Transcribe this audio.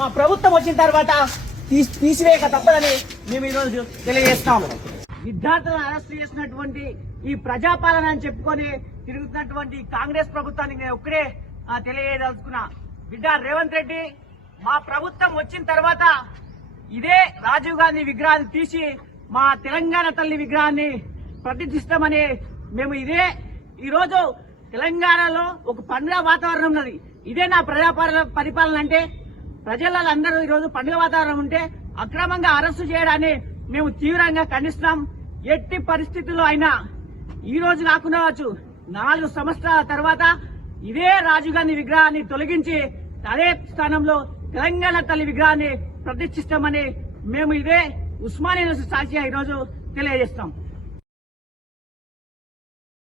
మా ప్రభుత్వం వచ్చిన తర్వాత తీసివేయక తప్పదని మేము ఈరోజు తెలియజేస్తాము. విద్యార్థులను అరెస్ట్ చేసినటువంటి ఈ ప్రజాపాలన అని చెప్పుకొని తిరుగుతున్నటువంటి కాంగ్రెస్ ప్రభుత్వానికి నేను ఒక్కడే తెలియదలుచుకున్నా. బిడ్డ రేవంత్ రెడ్డి, మా ప్రభుత్వం వచ్చిన తర్వాత ఇదే రాజీవ్ గాంధీ విగ్రహాన్ని తీసి మా తెలంగాణ తల్లి విగ్రహాన్ని ప్రతిష్ఠిస్తామని మేము ఈరోజు తెలంగాణలో ఒక పండుగ వాతావరణం ఉన్నది. ఇదే నా పరిపాలన అంటే ప్రజలలో అందరూ ఈరోజు పండుగ వాతావరణం ఉంటే అక్రమంగా అరెస్టు చేయడాన్ని మేము తీవ్రంగా ఖండిస్తున్నాం. ఎట్టి పరిస్థితుల్లో అయినా ఈ రోజు కాకుండా 4 సంవత్సరాల తర్వాత ఇదే రాజీవ్ గాంధీ విగ్రహాన్ని తొలగించి అదే స్థానంలో తెలంగాణ తల్లి విగ్రహాన్ని ప్రతిష్ఠిస్తామని మేము ఇదే ఉస్మానియా యూనివర్సిటీ సాక్షిగా ఈరోజు తెలియజేస్తాం.